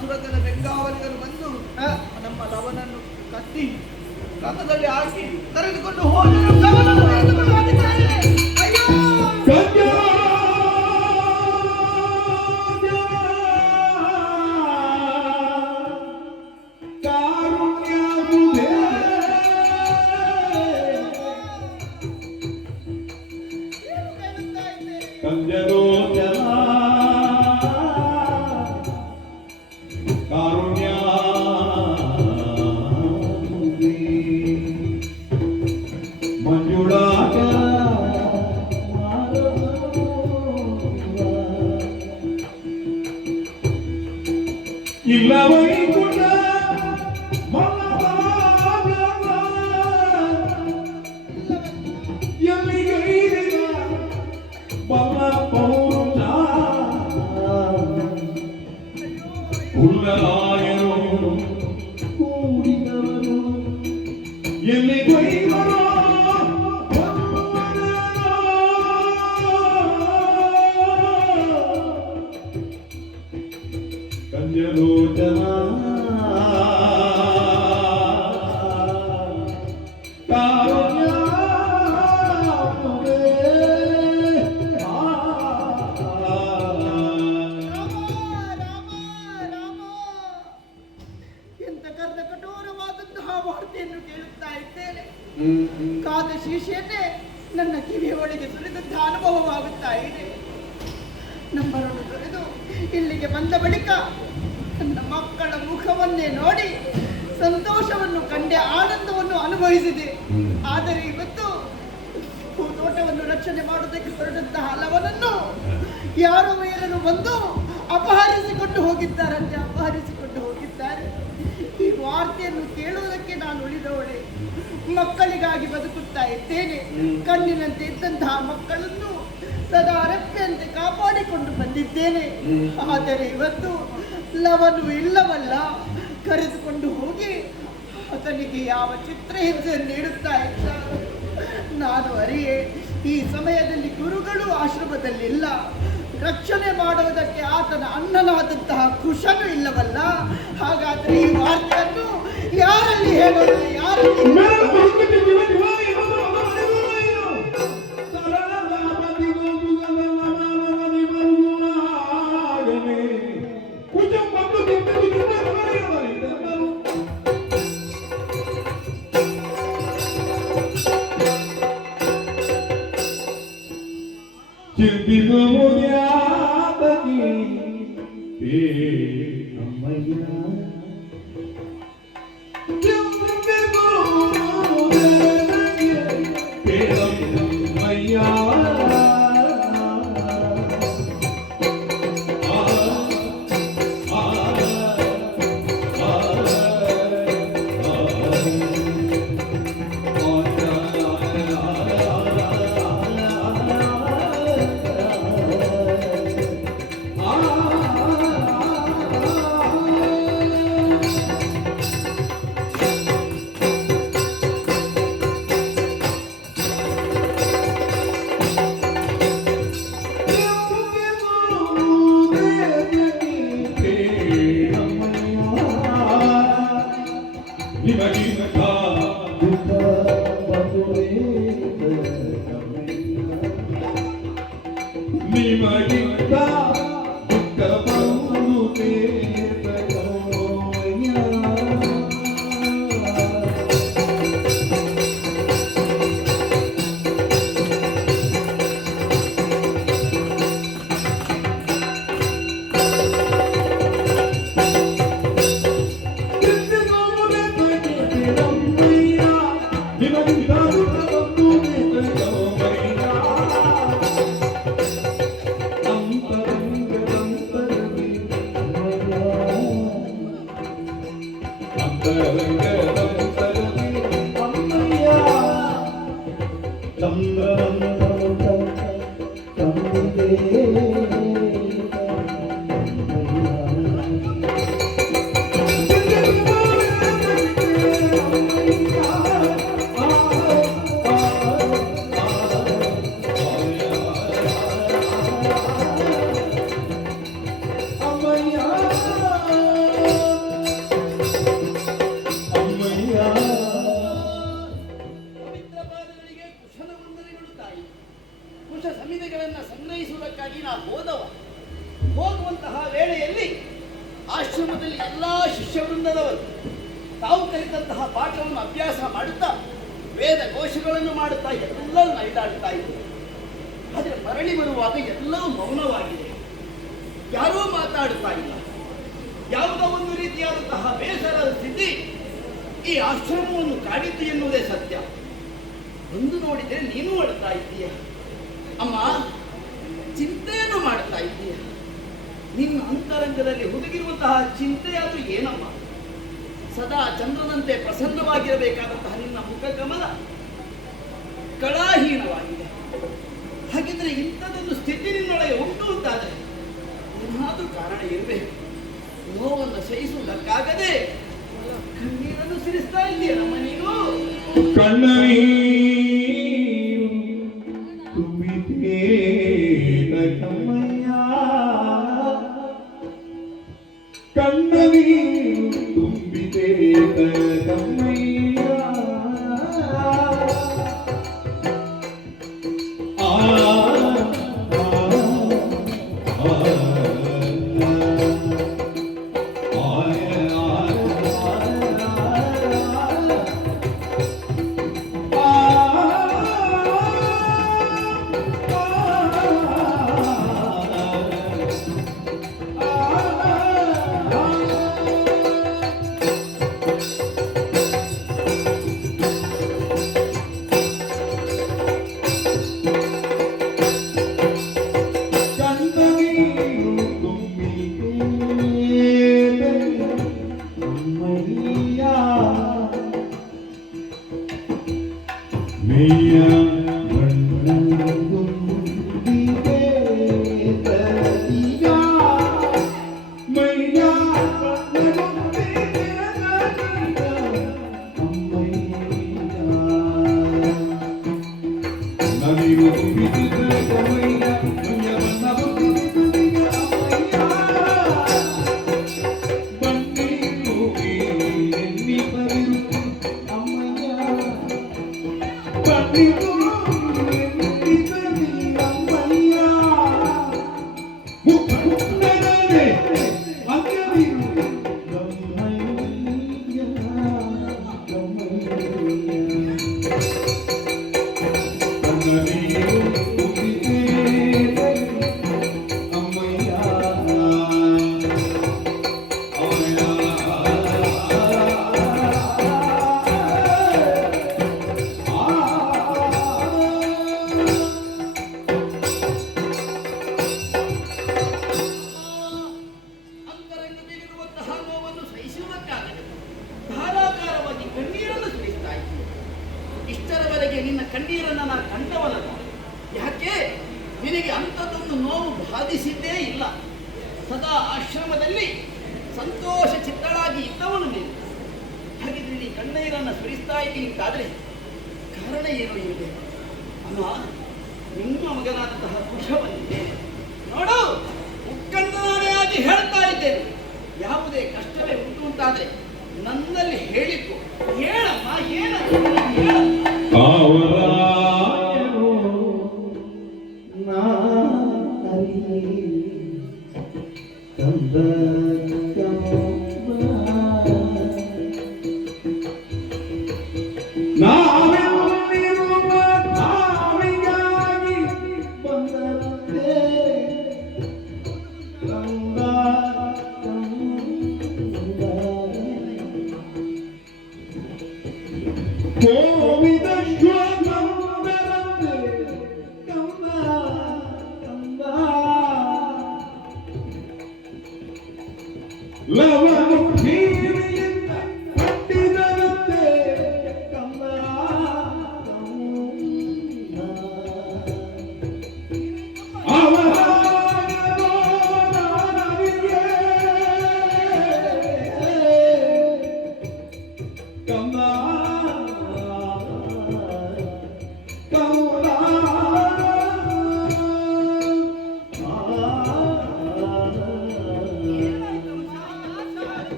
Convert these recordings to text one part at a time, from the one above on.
ಸುರತನ ಬೆಂಗಾವಲಿಗರು ಬಂದು ನಮ್ಮ ಲವನನ್ನು ಕತ್ತಿ ಕನ್ನದಲ್ಲಿ ಹಾಕಿ ಕರೆದುಕೊಂಡು ಹೋದರು. You love me. ಹೊರಟು ಹೋಗಿದ್ದಾರಂತೆ ಅಪಹರಿಸಿಕೊಂಡು ಹೋಗಿದ್ದಾರೆ. ಈ ವಾರ್ತೆಯನ್ನು ಕೇಳುವುದಕ್ಕೆ ನಾನು ಉಳಿದವಳೆ. ಮಕ್ಕಳಿಗಾಗಿ ಬದುಕುತ್ತಾ ಇದ್ದೇನೆ. ಕಣ್ಣಿನಂತೆ ಇದ್ದಂತಹ ಮಕ್ಕಳನ್ನು ಸದಾ ಅರಪ್ಪೆಯಂತೆ ಕಾಪಾಡಿಕೊಂಡು ಬಂದಿದ್ದೇನೆ. ಆದರೆ ಇವತ್ತು ಲವನು ಇಲ್ಲವಲ್ಲ. ಕರೆದುಕೊಂಡು ಹೋಗಿ ಆತನಿಗೆ ಯಾವ ಚಿತ್ರ ಚಿತ್ರಹಿಂಸೆ ನೀಡುತ್ತಾ ಇದ್ದ ನಾನು ಅರಿಯೇ ಈ ಸಮಯದಲ್ಲಿ ಗುರುಗಳು ಆಶ್ರಮದಲ್ಲಿಲ್ಲ. ರಕ್ಷಣೆ ಮಾಡುವುದಕ್ಕೆ ಆತನ ಅಣ್ಣನಾದಂತಹ ಕೃಷನು ಇಲ್ಲವಲ್ಲ ಹಾಗಾದ್ರೆ ಈ ವಾರ್ತೆಯನ್ನು ಯಾರಲ್ಲಿ ಹೇಳೋದು ಯಾರಲ್ಲಿ Give me నిమగిత దుఃఖ ಆಶ್ರಮದಲ್ಲಿ ಎಲ್ಲ ಶಿಷ್ಯ ವೃಂದದವರು ತಾವು ಕಲಿತಂತಹ ಪಾಠವನ್ನು ಅಭ್ಯಾಸ ಮಾಡುತ್ತಾ ವೇದ ಕೋಶಗಳನ್ನು ಮಾಡುತ್ತಾ ಎಲ್ಲ ನೈದಾಡ್ತಾ ಇದ್ದರು. ಆದರೆ ಮರಳಿ ಬರುವಾಗ ಎಲ್ಲ ಮೌನವಾಗಿದೆ. ಯಾರೂ ಮಾತಾಡುತ್ತಾ ಇಲ್ಲ. ಯಾವುದೋ ಒಂದು ರೀತಿಯಾದಂತಹ ಬೇಸರದ ಸ್ಥಿತಿ ಈ ಆಶ್ರಮವನ್ನು ಕಾಡಿತು ಎನ್ನುವುದೇ ಸತ್ಯ. ಒಂದು ನೋಡಿದರೆ ನೀನು ಅಳ್ತಾ ಇದ್ದೀಯ? ಅಮ್ಮ ನಿನ್ನ ಅಂತರಂಗದಲ್ಲಿ ಹುದುಗಿರುವಂತಹ ಚಿಂತೆ ಅದು ಏನಮ್ಮ? ಸದಾ ಚಂದ್ರನಂತೆ ಪ್ರಸನ್ನವಾಗಿರಬೇಕಾದಂತಹ ನಿನ್ನ ಮುಖ ಕಮಲ ಕಳಾಹೀನವಾಗಿದೆ. ಕಣ್ಣೀರನ್ನು ಸುರಿಸ್ತಾ ಇದ್ದೀನಿ ಅಂತಾದರೆ ಕಾರಣ ಏನು ಇರಬೇಕು ಅಮ್ಮ, ನಿಮ್ಮ ಮಗನಾದಂತಹ ಕುಶವನ್ನೇ ನೋಡು ಉಕ್ಕಂಡನಾಗಿ ಹೇಳ್ತಾ ಇದ್ದೇನೆ. ಯಾವುದೇ ಕಷ್ಟವೇ ಉಂಟು ಅಂತಾದರೆ ನನ್ನಲ್ಲಿ ಹೇಳಿಕೊ. ಹೇಳಮ್ಮ ಏನದು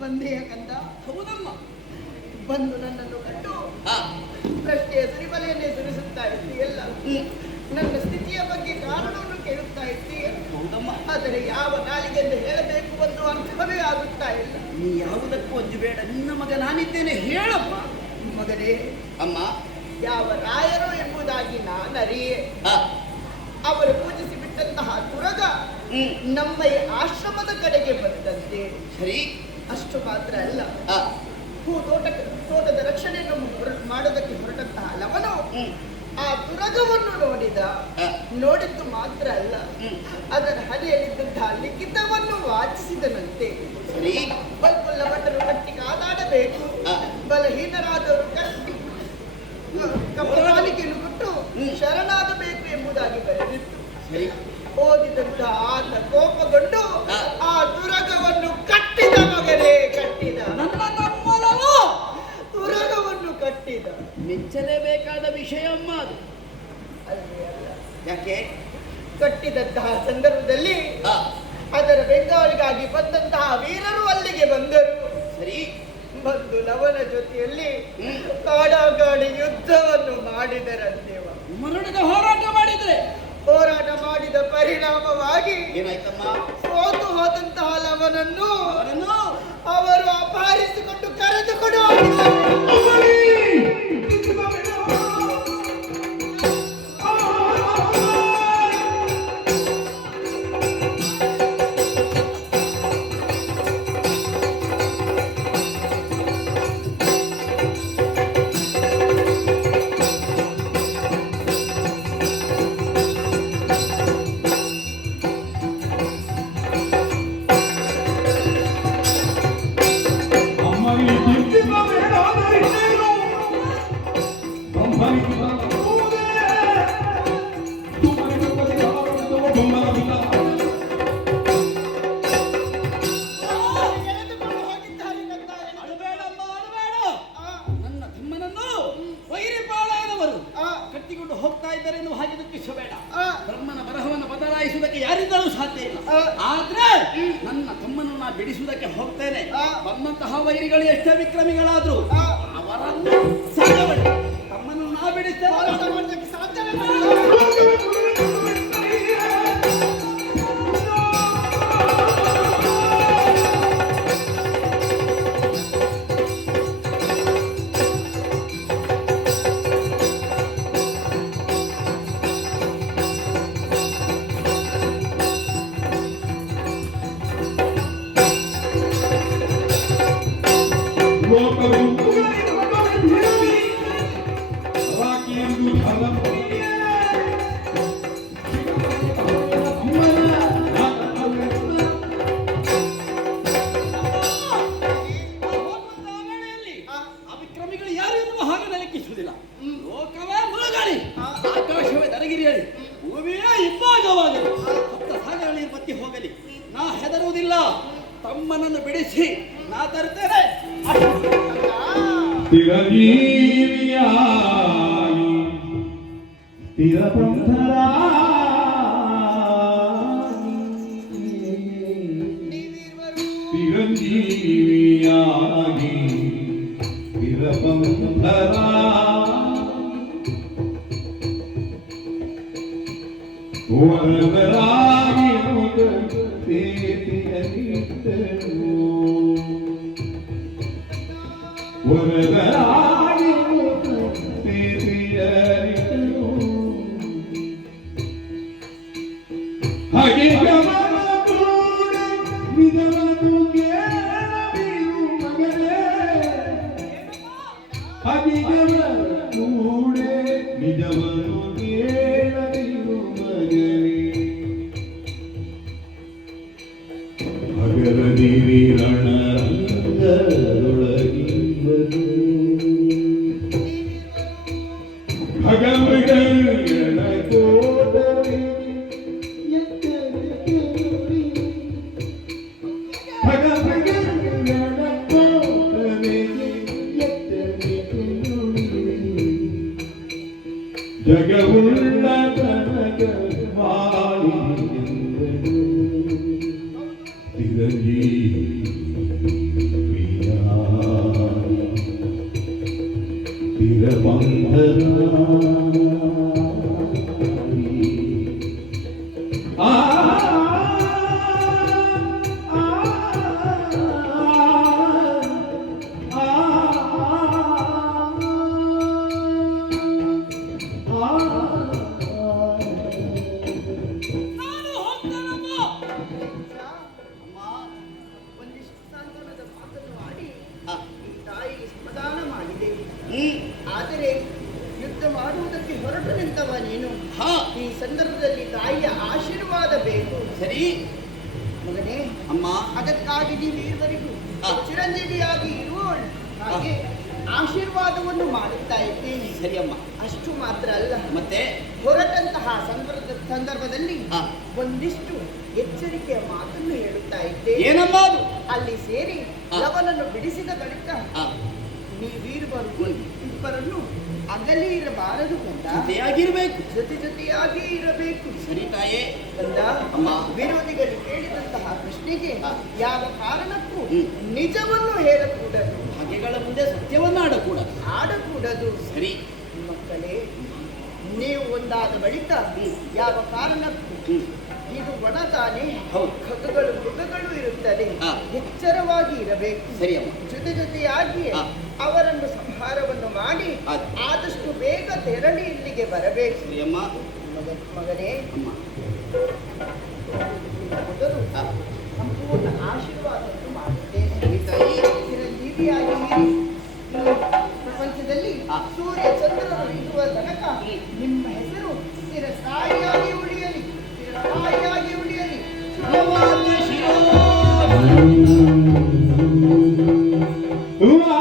ಬಂದೆಯ ಕಂದ ಹೌದಮ್ಮ ಬಂದು ನನ್ನನ್ನು ಕಂಡು ಪ್ರಶ್ನೆಯ ಸುರಿಮಲೆಯನ್ನೇ ಸುರಿಸುತ್ತಾ ಇದ್ದೀಯಲ್ಲ ನನ್ನ ಸ್ಥಿತಿಯ ಬಗ್ಗೆ ಕಾರಣವನ್ನು ಕೇಳುತ್ತಾ ಇದ್ದೀಯ? ಆದರೆ ಯಾವ ನಾಲಿಗೆಂದು ಹೇಳಬೇಕು? ಅರ್ಥವೇ ಆಗುತ್ತಾ ಇಲ್ಲ? ನೀ ಯಾವುದಕ್ಕೂ ಅಂಜಬೇಡ ನಿನ್ನ ಮಗ ನಾನಿದ್ದೇನೆ ಹೇಳಮ್ಮ ಮಗನೇ ಅಮ್ಮ. ಯಾವ ರಾಯರು ಎಂಬುದಾಗಿ ನಾನರಿಯೇ ಅವರು ಪೂಜಿಸಿ ಬಿಟ್ಟಂತಹ ತುರಗ. ನಮ್ಮ ಈ ಆಶ್ರಮದ ಕಡೆಗೆ ಬಂದಂತೆ. ಸರಿ. ಅಷ್ಟು ಮಾತ್ರ ಅಲ್ಲ. ಹೂ. ತೋಟ ತೋಟದ ರಕ್ಷಣೆಯನ್ನು ಮಾಡೋದಕ್ಕೆ ಹೊರಟಂತಹ ಲವನು. ಆ ತುರಗವನ್ನು ನೋಡಿದ ನೋಡಿದ್ದು ಮಾತ್ರ ಅಲ್ಲ ಅದರ ಹರಿಯಲ್ಲಿದ್ದಂತಹ ಲಿಖಿತವನ್ನು ವಾಚಿಸಿದನಂತೆ. ಸರಿ. ಬಲ್ಬುಲ್ಲ ಭಟ್ಟರು ಕಟ್ಟಿ ಕಾದಾಡಬೇಕು. ಬಲಹೀನರಾದವರು ಕಟ್ಟಿ ಕಪ್ಪನಾಲಿಕೆಯನ್ನು ಕೊಟ್ಟು ಶರಣಾಗಬೇಕು ಎಂಬುದಾಗಿ ಬರೆದಿತ್ತು. ಓದಿದಂತಹ ಆತ ಕೋಪಗೊಂಡು ಮೆಚ್ಚಲೇಬೇಕಾದ ವಿಷಯ ಅಮ್ಮ ಅದು ಅಲ್ಲೇ ಅಲ್ಲ ಯಾಕೆ? ಕಟ್ಟಿದಂತಹ ಸಂದರ್ಭದಲ್ಲಿ ಆ, ಅದರ ಬೆಂಗಾವಲಿಗಾಗಿ ಬಂದಂತಹ ವೀರರು ಅಲ್ಲಿಗೆ ಬಂದರು. ಸರಿ. ಬಂದು ಲವನ ಜೊತೆಯಲ್ಲಿ. ಕಾಡಾಗಾಡಿ ಯುದ್ಧವನ್ನು ಮಾಡಿದರಂತೇವ ಮರಣಿದ ಹೋರಾಟ ಮಾಡಿದ್ರೆ? ಹೋರಾಟ ಮಾಡಿದ ಪರಿಣಾಮವಾಗಿ ಏನಾಯ್ತಮ್ಮ? ಸೋತು ಹೋದಂತಹ ಲವನನ್ನು ಅವರು ಅಪಹರಿಸಿಕೊಂಡು ಕರೆದುಕೊಂಡು ಕಟ್ಟಿಕೊಂಡು ಹೋಗ್ತಾ ಇದ್ದಾರೆ ನೀವು ಹಾಗೆ ದುಃಖಿಸಬೇಡ ಬ್ರಹ್ಮನ ಬರಹವನ್ನು ಬದಲಾಯಿಸುವುದಕ್ಕೆ ಯಾರಿಂದಲೂ ಸಾಧ್ಯ ಇಲ್ಲ. ಆದ್ರೆ ನನ್ನ ತಮ್ಮನ್ನು ನಾ ಬಿಡಿಸುವುದಕ್ಕೆ ಹೋಗ್ತೇನೆ. ಬಂದಂತಹ ವೈರಿಗಳು ಎಷ್ಟೇ ವಿಕ್ರಮಿಗಳಾದ್ರು. ಅವರನ್ನು ಸಾಗಬೇಡ ತಮ್ಮನ್ನು ನಾ ಬಿಡಿಸ್ತೇನೆ. ಹೋರಾಟ గోపరు ജീവിയാകി വിരപം ಗಮನ ಕೂಡ ನಿಜವನ್ನು ಕೇಳದಿರು ಮಗನೇ. ರಣರಂಗದೊಳಗಿರುವುದು ನಾನು ನೀನು? ಹಾ ಈ ಸಂದರ್ಭದಲ್ಲಿ ತಾಯಿಯ ಆಶೀರ್ವಾದ ಬೇಕು. ಸರಿ. ಮಗನೇ ಅಮ್ಮ. ಅದಕ್ಕಾಗಿ ಆ. ಚಿರಂಜೀವಿಯಾಗಿ ಇರುವವಳು. ಹಾಗೆ ಆಶೀರ್ವಾದವನ್ನು ಮಾಡುತ್ತಾ ಇದ್ದೇನೆ. ಸರಿ ಅಮ್ಮ. ಅಷ್ಟು ಮಾತ್ರ ಅಲ್ಲ. ಮತ್ತೆ? ಹೊರಟಂತಹ ಸಂದರ್ಭದ ಸಂದರ್ಭದಲ್ಲಿ ಒಂದಿಷ್ಟು ಎಚ್ಚರಿಕೆಯ ಮಾತನ್ನು ಹೇಳುತ್ತಾ ಇದ್ದೇನೆ. ಏನಮ್ಮ ಅಲ್ಲಿ ಸೇರಿ ಅವನನ್ನು ಬಿಡಿಸಿದ ಬಳಿಕ ನೀವಿರುವ ಇಬ್ಬರನ್ನು ಅಗಲಿ ಇರಬಾರದು ಕಂದ ಜೊತೆಯಾಗಿರ್ಬೇಕು. ಜೊತೆ ಜೊತೆಯಾಗಿ ಇರಬೇಕು. ಸರಿ ತಾಯೇ. ಕಂದ ಅಮ್ಮ. ವಿರೋಧಿಗಳು ಕೇಳಿದಂತಹ ಪ್ರಶ್ನೆಗೆ ಯಾವ ಕಾರಣಕ್ಕೂ. ನಿಜವನ್ನು ಹೇಳಕೂಡದು. ಬಗೆಗಳ ಮುಂದೆ ಸತ್ಯವನ್ನ ಆಡಕೂಡದು. ಆಡಕೂಡದು. ಸರಿ. ಮಕ್ಕಳೇ ನೀವು ಒಂದಾದ ಬಳಿಕ ಯಾವ ಕಾರಣಕ್ಕೂ ಇದು ಒಣ ತಾನೆ. ಹೌದು. ಖಗಗಳು ಮೃಗಗಳು ಇರುತ್ತದೆ ಎಚ್ಚರವಾಗಿ ಇರಬೇಕು. ಸರಿ ಅಮ್ಮ ಜೊತೆ ಜೊತೆಯಾಗಿ ಅವರನ್ನು ಸಂಹಾರವನ್ನು ಮಾಡಿ. ಆದಷ್ಟು ಬೇಗ ತೆರಳಿ ಇಲ್ಲಿಗೆ ಬರಬೇಕು. ಸರಿಯಮ್ಮ. ಮಗನೇ. ಮೊದಲು ಸಂಪೂರ್ಣ ಆಶೀರ್ವಾದವನ್ನು ಮಾಡುತ್ತೇನೆ ಚಿರಂಜೀವಿಯಾಗಿ ಪ್ರಪಂಚದಲ್ಲಿ. ಸೂರ್ಯ ಚಂದ್ರರು ಇರುವ ತನಕ ನಿಮ್ಮ ಹೆಸರು ಸ್ಥಿರ ಸ್ಥಾಯಿಯಾಗಿ Ooh.